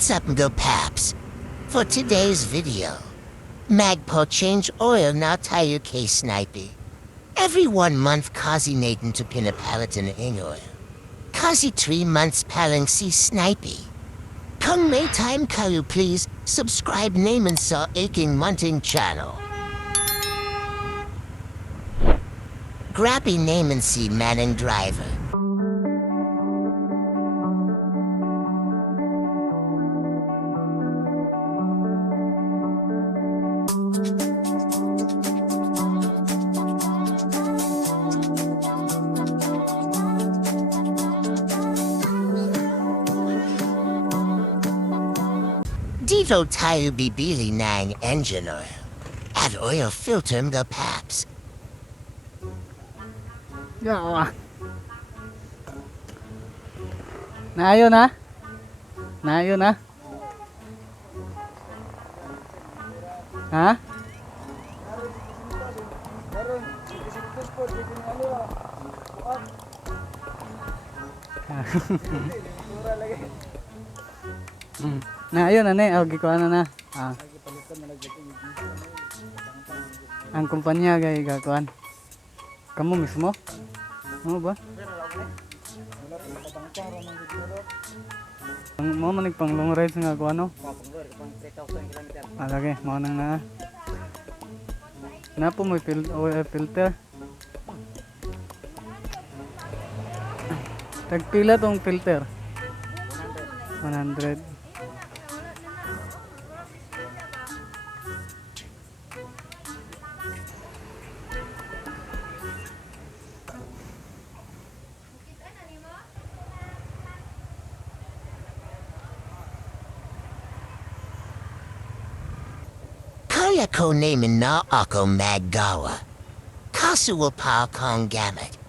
What's up, Go Paps? For today's video, Magpo change oil now tayo kay Snipey. Every 1 month kasi natin to pinapalitan ng oil. Kasi 3 months palang si Snipey. Kung may time kayo, please subscribe naman sa aking munting channel. Grabe naman si Manang Driver. Dito tayo bibili ng engine oil at oil filter mga paps. Yawa. Naayo na? Naayo na? Ha? Naayo na ne, okay ko na. Ah. Ang kumpanya gay gakuan. Kamu mismo? Ano ba? Mau manig pang Longride nga ko ano? Lagi, mau nang na. Napo mo filter. Tagpila tong filter? 100. Kaya ko naman na ako maggawa. Kaso pa akong gamit.